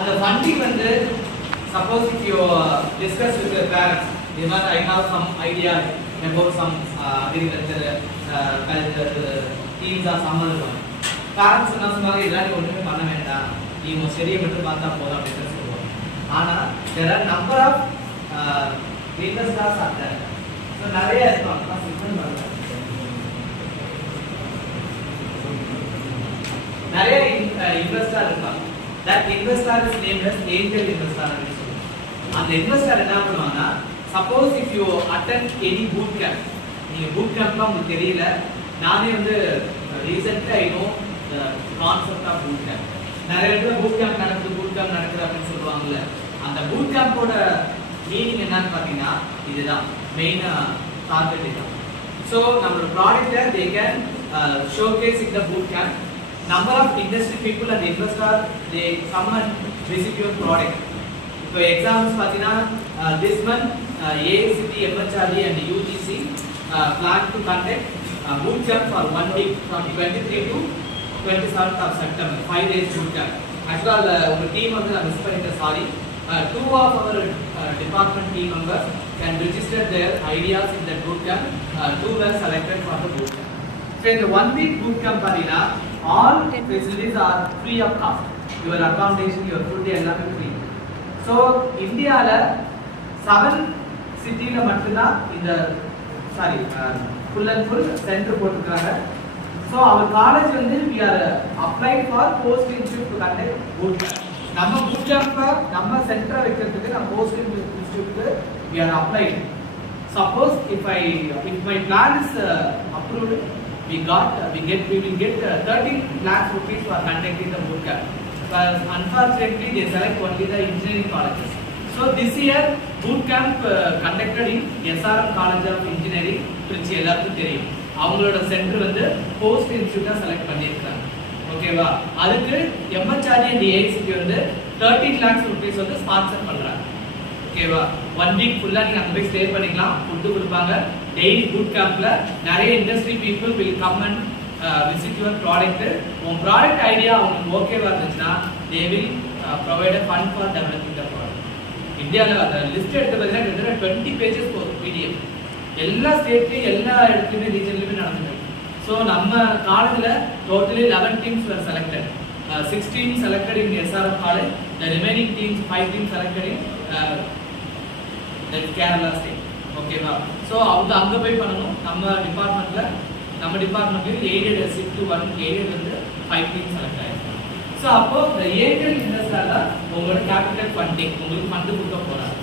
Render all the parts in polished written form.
அந்த ஃபண்டிங் வந்து suppose if you discuss with your parents, I have some idea about some agriculture, culture, themes or some other one. Parents என்ன சொன்னாங்க, இதெல்லாம் நீ ஒன்றுமே பண்ண வேண்டாம், நீ உன் செடியை மட்டும் பார்த்தா போதும் அப்படின்னு சொல்லுவாங்க. ஆனால் there are number of investors are there. So நிறைய இருப்பாங்க. நிறைய இன்வெஸ்டர் இருப்பாங்க. That investor is named as angel investor. அந்த இன்வெஸ்டர் என்ன பண்ணுவாங்கன்னா, suppose if you attend any boot camp, நீங்கள் பூட் கேம்ப்லாம் உங்களுக்கு தெரியல, நானே வந்து ரீசெண்டாக I know the concept of boot camp. நிறைய இடத்துல பூட் கேம்ப் நடக்குது அப்படின்னு சொல்லுவாங்கல்ல, அந்த பூட் கேம்போட மீனிங் என்னன்னு பார்த்தீங்கன்னா இதுதான் மெயின் டார்கெட் இதுதான். ஸோ நம்மளோட ப்ராடக்ட்டை they can showcase in the boot camp. Number of industry people and investors, they come and visit your product. So examples pathina, this month AICTE, MHRD and UGC plan to conduct boot camp for 1 week from 23 to 27th of September, 5 days boot camp. Actually our team வந்து நான் miss பண்ணிட்டேன், sorry. Two of our department team members can register their ideas in the boot camp. Two were selected for the boot camp. So in the 1 week boot camp pathina, all facilities are free of cost. Your accommodation, your food, எல்லாமே free. So இந்தியால 7 சிட்டில மட்டும்தான் இந்த full and full centre போட்டுருக்காங்க. So our college வந்து we are applied for post institute to conduct boot camp. நம்ம boot camp நம்ம centre வைக்கிறதுக்கு நம்ம post institute we are applied. Suppose if my plan is approved, we will get 13 lakhs rupees for conducting the boot camp. But unfortunately they select only the engineering colleges. So this year boot camp conducted in SRM College of Engineering, Trichy எல்லாருக்கும் தெரியும். அவங்களோட centre வந்து post இன்ஸ்டிடியூட்டா select பண்ணிருக்காங்க. ஓகேவா? அதுக்கு MHRD and AICTE வந்து 13 lakhs rupees வந்து sponsor பண்றாங்க. ஓகேவா? 1 வீக் ஃபுல்லா நீங்க அங்க போய் ஸ்டே பண்ணிக்கலாம், ஃபுட் கொடுப்பாங்க. டெய்லி பூட் கேம்ப்ல நிறைய industry people will come and visit your product. உங்க ப்ராடக்ட் ஐடியா உங்களுக்கு ஓகேவா இருந்துச்சுன்னா they will provide a fund for developing the product. இந்தியால அந்த லிஸ்ட் எடுத்து பார்த்தீங்கன்னா கிட்டத்தட்ட 20 pages போகுது PDF. எல்லா ஸ்டேட்லயும் எல்லா இடத்துலயுமே ரீஜன்லயுமே நடந்துருக்கு. ஸோ நம்ம காலேஜ்ல totally 11 teams were selected. 6 teams selected in SRM college. The remaining teams 5 teams selected in Kerala state. ஓகேவா? ஸோ அவங்க அங்கே போய் பண்ணணும். நம்ம டிபார்ட்மெண்ட்ல எய்டட் ஷிஃப்ட் 1 எய்டட் வந்து 5 டீம் செலக்ட் ஆயிருக்காங்க. ஸோ அப்போ இந்த ஏஞ்சல் இன்வெஸ்டர்ல உங்களோட கேபிட்டல் ஃபண்டிங் உங்களுக்கு ஃபண்டு கொடுக்க போறாங்க.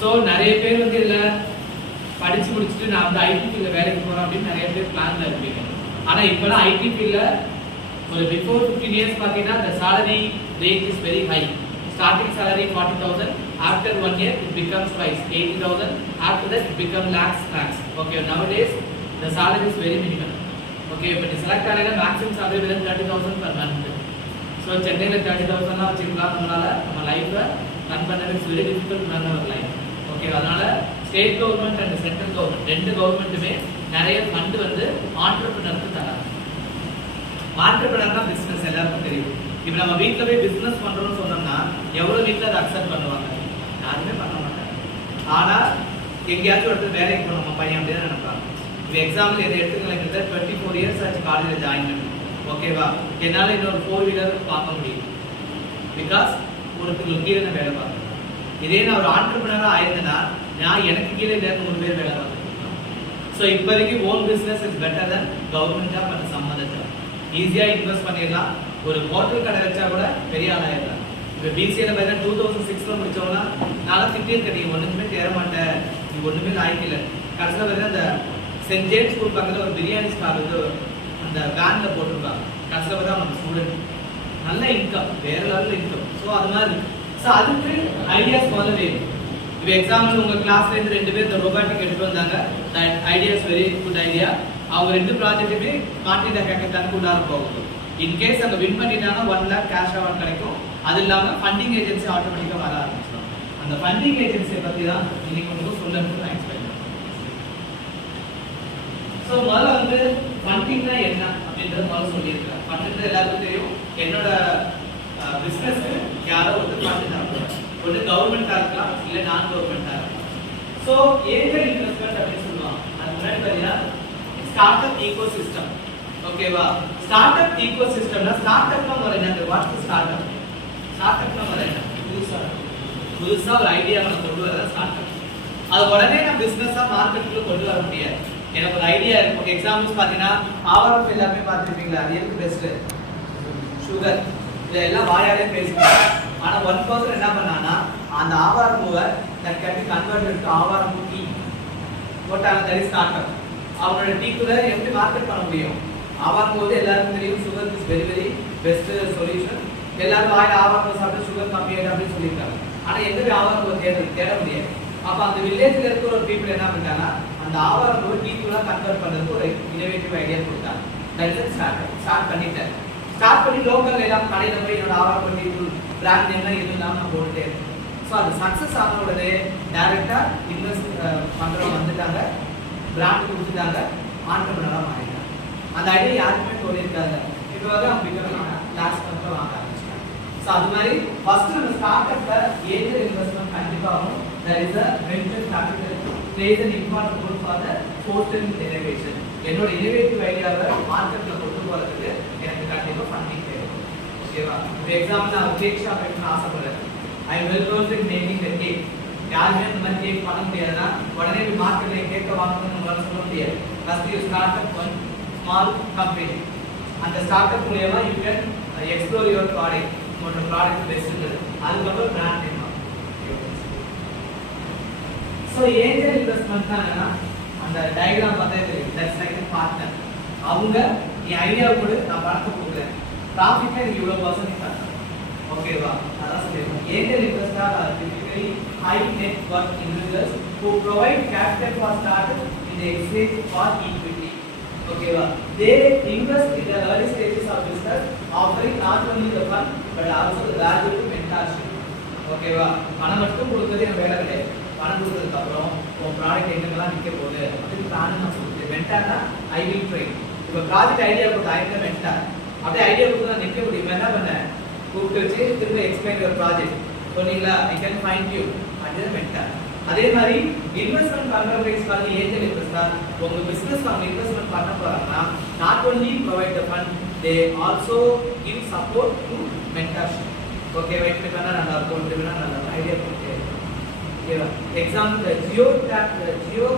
ஸோ நிறைய பேர் வந்து இதில் படிச்சு முடிச்சுட்டு நான் வந்து ஐடி ஃபீல்டில் வேலைக்கு போகிறேன் அப்படின்னு நிறைய பேர் பிளான்ல இருப்பீங்க. ஆனால் இப்போலாம் ஐடி ஃபீல்டில் ஒரு பிஃபோர் 15 years பார்த்தீங்கன்னா the salary rate is very high. Starting salary 40,000, after 1 year it becomes twice 80,000, after that it becomes lakhs. Okay, nowadays the salary is very minimal. Okay, but the select salary maximum salary within 30,000 per month. So சென்னையில 30,000 வச்சுக்கலாம். நம்மளால நம்ம லைஃப run பண்ணவே very difficult to run our life. Okay, அதனால state government and central government ரெண்டு கவர்மெண்ட்டுமே நிறைய fund வந்து ஆண்டர்பிரினருக்கு தராங்க. ஆண்டர்பிரினர்னா பிசினஸ் எல்லாருக்கும் தெரியும். இப்போ நம்ம வீட்டில் போய் பிஸ்னஸ் பண்ணுறோம்னு சொன்னோம்னா எவ்வளோ வீட்டில் அதை அக்செப்ட் பண்ணுவாங்க? யாருமே பண்ண மாட்டாங்க. ஆனால் எங்கேயாச்சும் எடுத்து வேலைக்கு போகணும் நம்ம பையன் அப்படின்னு நினைப்பாங்க. இப்போ எக்ஸாம்பிள் எதை எடுத்துக்கலாம், 24 years ஆச்சு காலேஜில் ஜாயின் பண்ணி. ஓகேவா? என்னால் இன்னொரு 4 வீலர் பார்க்க முடியும். பிகாஸ் ஒருத்தருக்கு கீழே நான் வேலை பார்க்குறேன். இதே நான் ஒரு ஆண்டர்பிரினராக ஆயிருந்தேன்னா நான் எனக்கு கீழே 3 பேர் வேலை பார்த்துருக்கேன். ஸோ இப்போதைக்கு own business is better then government job and some other job. ஈஸியாக இன்வெஸ்ட் பண்ணிடலாம். ஒரு ஹோட்டல் கடை வச்சா கூட பெரிய ஆளாயிடலாம். இப்போ பிசிஏல பார்த்தா 2006 முடிச்சோம்னா நான் திட்டிருக்கேன், நீ ஒன்றுமே தேர மாட்டேன், நீ ஒன்றுமே லாய்க்கில்ல. கடைசியில் பார்த்தீங்கன்னா அந்த சென்ட் ஜேம்ஸ் ஸ்கூல் பக்கத்தில் ஒரு பிரியாணி ஸ்டால் வந்து அந்த வேனில் போட்டிருக்காங்க. கடைசியில் பார்த்தா அவங்க ஸ்டூடெண்ட் நல்ல இன்கம், வேற லெவலில் இன்கம். ஸோ அது மாதிரி இருக்கு. ஸோ அதுக்கு ஐடியாஸ் முதல்ல வேணும். இப்போ எக்ஸாம்பிள் உங்கள் கிளாஸ்லேருந்து 2 பேர் இந்த ரோபாட்டிக் எடுத்துட்டு வந்தாங்க. Ideas very good idea. அவங்க 2 ப்ராஜெக்ட்டுமே மார்க்கெட் ஹேக்கத்தானுக்கு உள்ளார போகுது. இன்கேஸ் அங்கே வின் பண்ணிட்டாங்கன்னா 1 lakh கேஷ் அவார்ட் கிடைக்கும். அது இல்லாமல் ஃபண்டிங் ஏஜென்சி ஆட்டோமேட்டிக்காக வர ஆரம்பிச்சிடும். அந்த ஃபண்டிங் ஏஜென்சியை பற்றி தான் இன்னைக்கு உங்களுக்கு சொல்லணும்னு நான் எக்ஸ்பிளைன் பண்ணுறேன். ஸோ முதல்ல வந்து ஃபண்டிங்னா என்ன அப்படின்றது முதல்ல சொல்லியிருக்கேன். ஃபண்டுன்றது எல்லாருக்கும் தெரியும். என்னோட பிஸ்னஸ்க்கு யாரோ ஒருத்தர் கவர்மெண்டா இருக்கலாம் இல்ல நான் கவர்மெண்டா இருக்கலாம். சோ ஏஞ்சல் இன்வெஸ்ட்மென்ட் அப்படி சொல்லுவாங்க. அது முன்னாடி பாத்தீங்கன்னா ஸ்டார்ட் அப் ஈகோசிஸ்டம். ஓகேவா? ஸ்டார்ட் அப் ஈகோசிஸ்டம்னா ஸ்டார்ட் அப்னா முதல்ல என்ன? What is start up? Start அப்னா முதல்ல என்ன? புதுசா ஒரு ஐடியா நம்ம கொண்டு வரத ஸ்டார்ட் அப். அது உடனே நம்ம பிசினஸா மார்க்கெட்டுக்குள்ள கொண்டு வர முடியாது. எனக்கு ஒரு ஐடியா இருக்கு. எக்ஸாம்பிள்ஸ் பாத்தீங்கன்னா ஆவாரம் எல்லாமே பார்த்துருப்பீங்களா? அது எதுக்கு பெஸ்ட்? சுகர். இதெல்லாம் வாயாலே பேசுவாங்க. ஆனா 1% என்ன பண்ணானா அந்த ஆவாரம் பூவை that can be converted to ஆவாரம் பூ டீ போட்டாங்க. தட் இஸ் ஸ்டார்ட் அப். அவனோட டீக்குள்ள எப்படி மார்க்கெட் பண்ண முடியும்? ஆவாரம் பூ எல்லாருக்கும் தெரியும் sugar is very very best solution. எல்லாரும் வாயில ஆவாரம் பூ சாப்பிட்டு சுகர் கம்மியாயிடும் அப்படின்னு சொல்லியிருக்காங்க. ஆனா எங்க போய் ஆவாரம் பூ தேட முடியாது. அப்ப அந்த வில்லேஜ்ல இருக்கிற ஒரு பீப்புள் என்ன பண்ணிட்டாங்கன்னா அந்த ஆவாரம் பூ டீக்குள்ள கன்வெர்ட் பண்றதுக்கு ஒரு இனோவேட்டிவ் ஐடியா கொடுத்தாங்க. தட் இஸ் ஸ்டார்ட் பண்ணிட்டேன். ஸ்டார்ட் பண்ணி லோக்கல்ல எல்லாம் கடையில போய் என்னோட ஆவாரம் பூ டீக்குள் பிராண்ட் நேம் எதுவும் இல்லாம நான் போட்டுட்டே இருக்கேன். ஸோ அது சக்ஸஸ் ஆன உடனே டைரக்டா இன்வெஸ்ட் பண்றவங்க வந்துட்டாங்க, பிராண்ட் கொடுத்துட்டாங்க, ஆண்டர்பிரனரா மாறிட்டாங்க. அந்த ஐடியா யாருக்குமே தோணிருக்காங்க. இப்போ வந்து அவங்க பிக்கணும் லாஸ்ட் கணக்கில் வாங்க ஆரம்பிச்சிட்டாங்க. ஸோ அது மாதிரி ஃபர்ஸ்ட் நம்ம ஸ்டார்ட் அப்ல ஏஞ்சல் இன்வெஸ்ட்மெண்ட் கண்டிப்பாகும். there is a venture capital plays an important role for the fostering innovation. என்னோட இனோவேட்டிவ் ஐடியாவை மார்க்கெட்ல கொண்டு போறதுக்கு எனக்கு கண்டிப்பா ஃபண்டிங் தேவை. ஓகேவா? ஃபார் எக்ஸாம்பிள் நான் கேக் ஷாப் வைக்கணும்னு ஆசைப்படுறேன். I will rose in making the cake. யாருமே இந்த மாதிரி கேக் பண்ண முடியாதுன்னா உடனே போய் மார்க்கெட்ல கேக்க வாங்கணும்னு உங்களால சொல்ல முடியாது. First you start up one small company. அந்த ஸ்டார்ட் அப் மூலமா you can explore your product. உங்களோட ப்ராடக்ட் பெஸ்ட்ங்கிறது அதுக்கப்புறம் brand name. So angel investment தான் அந்த டயக்ராம் பார்த்தே தெரியும். That's like partner. அவங்க என் ஐடியாவை கூட நான் பணத்தை கொடுக்குறேன், ப்ராஃபிட்டை எனக்கு இவ்வளோ பர்சன்ட் தரேன். ஓகேவா? அதான் சொல்லியிருக்கோம். Angel investor are typically high net worth individuals who provide capital for startup in the exchange for equity. ஓகேவா? They invest in the early stages of business, offering not only the fund but also the value to mentorship. ஓகேவா? பணம் மட்டும் கொடுக்கிறது எனக்கு வேலை கிடையாது. பணம் கொடுத்ததுக்கு அப்புறம் உன் ப்ராடக்ட் எங்கெல்லாம் விற்க போகுது அப்படின்னு பிளான் நான் சொல்லுவேன். மென்டார்னா ஐ வில் ட்ரெயின். இப்போ ப்ராஜெக்ட் ஐடியா கொடுத்து ஐடியா மென்டார் அப்படியே ஐடியா கொடுத்து நான் நிற்க முடியும். என்ன பண்ணேன்? கூப்பிட்டு வச்சு திரும்ப எக்ஸ்பிளைன் யுவர் ப்ராஜெக்ட் சொன்னீங்களா, ஐ கேன் ஃபைண்ட் யூ அப்படின்னு மென்டார். அதே மாதிரி இன்வெஸ்ட்மெண்ட் பண்றவங்க வந்து ஏஞ்சல் இன்வெஸ்டர் உங்க பிசினஸ் அவங்க இன்வெஸ்ட்மெண்ட் பண்ண போறாங்கன்னா not only provide the fund, they also give support to mentorship. Okay, wait பண்ணா நல்லா இருக்கும், இப்படினா நல்லா ஐடியா கொடுத்தே. ஓகேவா? எக்ஸாம்பிள் ஜியோ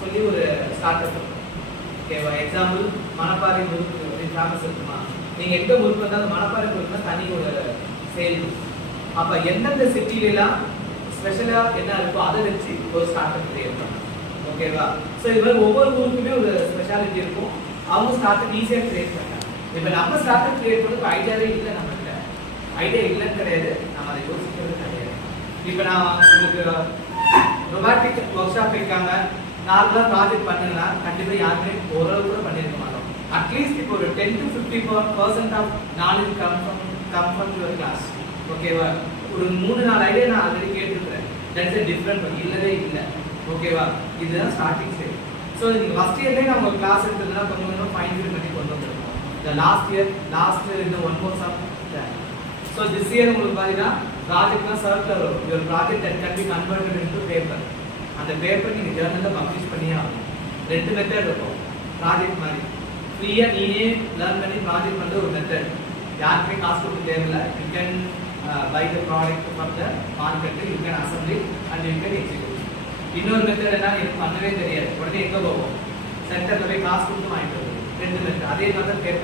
சொல்லி ஒரு ஸ்டார்ட் அப். ஓகேவா? எக்ஸாம்பிள் மணப்பாறை முறுக்கு அப்படின்னு ஃபேமஸ் இருக்குமா? நீங்க எங்க முறுக்கு வந்தாலும் மணப்பாறை முறுக்குனா தனி ஒரு சேல். அப்ப எந்தெந்த சிட்டிலாம் ஸ்பெஷலா என்ன இருக்கோ அதை வச்சு ஒரு ஸ்டார்ட் அப் கிரியேட் பண்ணலாம். ஓகேவா? ஸோ இது மாதிரி ஒவ்வொரு ஊருக்குமே ஒரு ஸ்பெஷாலிட்டி இருக்கும். அவங்க ஸ்டார்ட் அப் ஈஸியாக கிரியேட் பண்ணலாம். இப்போ நம்ம ஸ்டார்ட் அப் கிரியேட் பண்ணுறதுக்கு ஐடியாவே இல்லை. நம்மகிட்ட ஐடியா இல்லைன்னு கிடையாது, நம்ம அதை யோசிக்கிறது கிடையாது. இப்போ நான் உங்களுக்கு ரொபாட்டிக் ஒர்க் ஷாப் இருக்காங்க, நார்மலாக ப்ராஜெக்ட் பண்ணலன்னா கண்டிப்பாக யாருமே ஓரளவு கூட பண்ணியிருக்க மாட்டோம். அட்லீஸ்ட் இப்போ ஒரு 10 to 50% of knowledge come from your class. ஓகேவா? ஒரு 3-4 ஐடியா நான் ஆல்ரெடி கேட்டுருக்கிறேன். That's a different one. இல்லவே இல்லை. ஓகேவா? இதுதான் ஸ்டார்டிங் ஸ்டேஜ். ஸோ நீங்கள் ஃபஸ்ட் இயர்லேயே நம்ம ஒரு கிளாஸ் எடுத்ததுன்னா கொஞ்சம் கொஞ்சம் ஃபைன் ஃபில் பண்ணி கொண்டு வந்துருக்கோம். இந்த லாஸ்ட் இயர் இந்த 1 more sum. So this year உங்களுக்கு பார்த்தீங்கன்னா ப்ராஜெக்ட்லாம் சர்க்கிள் வரும். Your project that can be converted into paper. அந்த பேப்பர் நீங்கள் ஜேர்னலில் பப்ளிஷ் பண்ணியே ஆகணும். 2 மெத்தட் இருக்கும் ப்ராஜெக்ட் மாதிரி. ஃப்ரீயாக நீனே லேர்ன் பண்ணி ப்ராஜெக்ட் பண்ணுற ஒரு மெத்தட். யாருக்குமே காசு கொடுக்க தேவையில்லை. You can buy the product from the market, you can assemble it and you can execute. இன்னொரு மெத்தட் என்ன, எனக்கு பண்ணவே தெரியாது, உடனே எங்கே போவோம்? சென்டரில் போய் காசு கொடுத்து வாங்கிட்டு வருவோம். 2 மெத்தட். அதே மாதிரி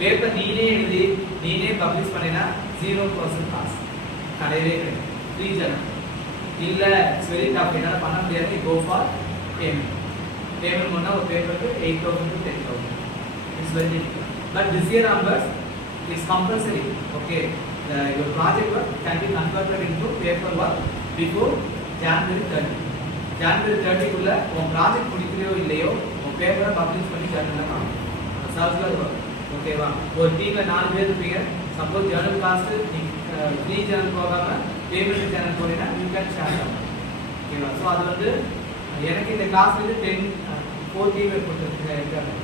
பேப்பர் நீனே எழுதி நீனே பப்ளிஷ் பண்ணினா 0% காசு கிடையவே கிடையாது. ஃப்ரீ ஜர்னல் இல்லை, இட்ஸ் வெரி டஃப், என்னால் பண்ண முடியாது. கோ ஃபார் பேமெண்ட் பண்ணால் ஒரு பேப்பருக்கு 8,000 to 10,000. It's very difficult. But this year onwards it's compulsory. Okay, your project work can be converted into paper work before January 30. January 30 குள்ள உன் project முடிக்கலையோ இல்லையோ உன் பேப்பரை பப்ளிஷ் பண்ணி ஜர்னலில் காணும். Circular work. ஓகேவா? ஒரு டீமில் 4 பேர் இருப்பீங்க. Suppose journal cost free journal போகாமல் பேமெண்ட் ஜர்னல் போனீங்கன்னா யூ கேன் ஷேர் ஆகும். ஓகேவா? ஸோ அது வந்து எனக்கு இந்த கிளாஸ் வந்து 4 டீம் இருக்காங்க.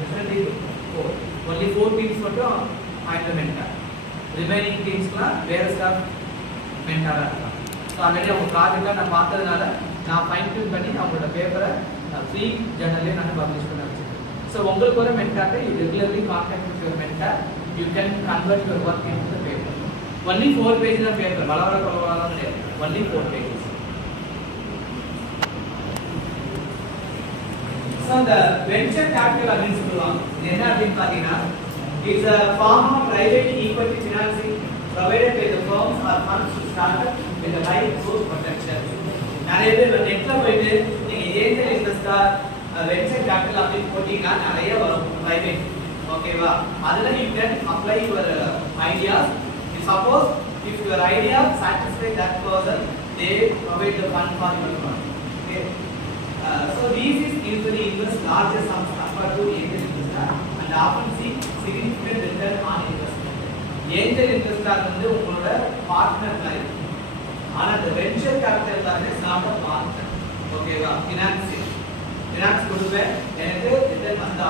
டிஃப்ரெண்ட் டீம் இருக்கும். ஒன்லி 4 டீம்ஸ் மட்டும் ஆயிரமெண்ட்டாக, ரிமைனிங் டீம்ஸ்க்குலாம் வேறு ஸ்டாஃப் மென்டாராக இருக்கலாம். ஸோ ஆல்ரெடி அவங்க ப்ராஜெக்டாக நான் பார்த்ததுனால நான் ஃபைன் டியூன் பண்ணி அவங்களோட பேப்பரை ஃப்ரீ ஜேர்னல்லே நான் பப்ளிஷ் பண்ண வச்சுருக்கேன். ஸோ உங்களுக்கு ஒரு மென்டார்ட்டை you regularly contact with your mentor, you can convert your work in the paper. Only 4 page தான் பேப்பர், வளவர குறவலாம் கிடையாது, ஒன்லி 4 பேஜஸ். ஸோ இந்த வென்ச்சர் கேபிட்டல் அப்படின்னு சொல்லுவாங்க. இது என்ன அப்படின்னு பார்த்தீங்கன்னா, it's a form of private equity financing provided by the firms or funds to start up with a high source potential. நிறைய பேர் நெட்ல போயிட்டு நீங்க ஏஞ்சல் இன்வெஸ்டர் வென்ச்சர் கேபிட்டல் அப்படின்னு போட்டீங்கன்னா நிறைய வரும் பிரைவேட். ஓகேவா? அதுல you can apply your ideas. Suppose if your idea satisfy that person, they provide the fund for your fund. Okay. So these is usually invest larger sums compared to angel investor and often see significant return on investment. Angel investor வந்து உங்களோட partner மாதிரி, ஆனா the venture capital தான் is not a partner. ஓகேவா? finance கொடுப்பேன், எனக்கு return வந்தா,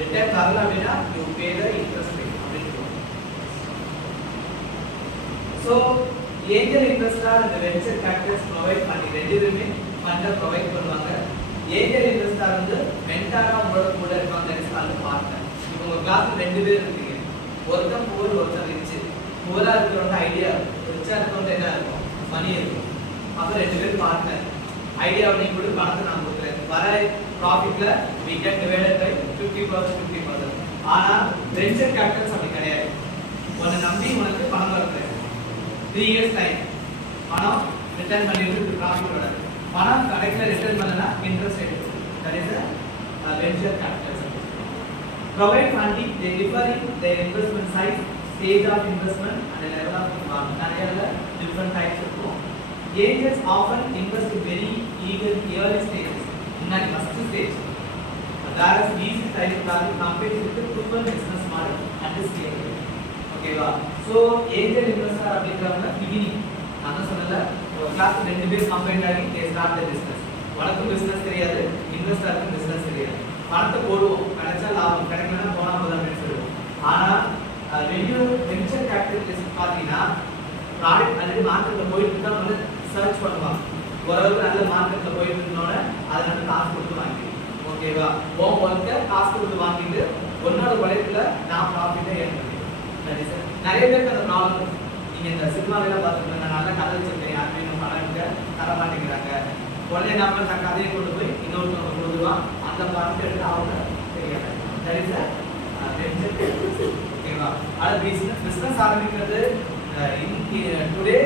return வரல அப்படின்னா you pay the interest rate அப்படின்னு. So angel investor and the venture capitals provide funding, ரெண்டுமே ஃபண்டை ப்ரொவைட் பண்ணுவாங்க. ஏஞ்சல் இன்வெஸ்டர் வந்து மென்டாரா உங்களோட கூட இருப்பாங்க, அது பார்ட்னர். இப்போ உங்க கிளாஸ்ல 2 பேர் இருக்கீங்க, ஒருத்தன் போர் ஒருத்தன் ரிச்சு. போரா இருக்கிறவங்க ஐடியா, ரிச்சா இருக்கிறவங்க என்ன இருக்கும், மணி இருக்கும். அப்போ 2 பேர் பார்ட்னர். ஐடியா நீ கூட பணத்தை நான் கொடுக்குறேன், வர ப்ராஃபிட்ல we can divide by 50% 50%. ஆனா வென்ச்சர் கேபிட்டல்ஸ் அப்படி கிடையாது. உன்னை நம்பி உனக்கு பணம் வருது, 3 years டைம் பணம் ரிட்டர்ன் பண்ணிட்டு ப்ராஃபிட் வராது. பணம் கரெக்ட்ல ரிட்டர்ன் பண்ணனா interest rate. That is venture Capitals. Provide funding, they differ in their investment size, stage of investment and level of involvement. நிறைய different types இருக்கும். Angels often invest in very early stages, in the first stage. Whereas these types are compared with the proven business model and scale. Okay வா? So angel investor அப்படிங்கறவங்க beginning நான் சொன்னல class 2 பேர் combined ஆகி they start the business. உனக்கு business தெரியாது, இன்வெஸ்டருக்கு business தெரியாது. பணத்தை போடுவோம், கிடைச்சா லாபம், கிடைக்கலன்னா போனா போதும் அப்படின்னு சொல்லுவோம். ஆனா வென்ச்சர் கேபிட்டலிஸ்ட் பார்த்தீங்கன்னா ப்ராடக்ட் ஆல்ரெடி மார்க்கெட்டில் போயிட்டு தான் வந்து சர்ச் பண்ணுவாங்க. ஓரளவுக்கு நல்ல மார்க்கெட்டில் போயிட்டு இருந்தோன்னே அதை வந்து காசு கொடுத்து வாங்கி, ஓகேவா? உன் ஒர்க்கை காசு கொடுத்து வாங்கிட்டு ஒன்னோட உழைப்புல நான் ப்ராஃபிட்டை ஏன் பண்ணிக்கிறேன். நிறைய பேருக்கு அந்த ப்ராப்ளம். நீங்கள் இந்த சினிமாவெல்லாம் பார்த்துருக்கேன், நான் நல்லா கதை வச்சிருக்கேன், யாருமே இன்னும் பணம் இருக்க தர மாட்டேங்கிறாங்க. உடனே நம்ம தன் கதையை கொண்டு போய் இன்னொருத்தவங்க கொடுத்துருவான், அந்த பணத்தை எடுத்து அவங்க தெரியாது. That is venture. ஓகேவா? அது பிஸ்னஸ் ஆரம்பிக்கிறது டுடே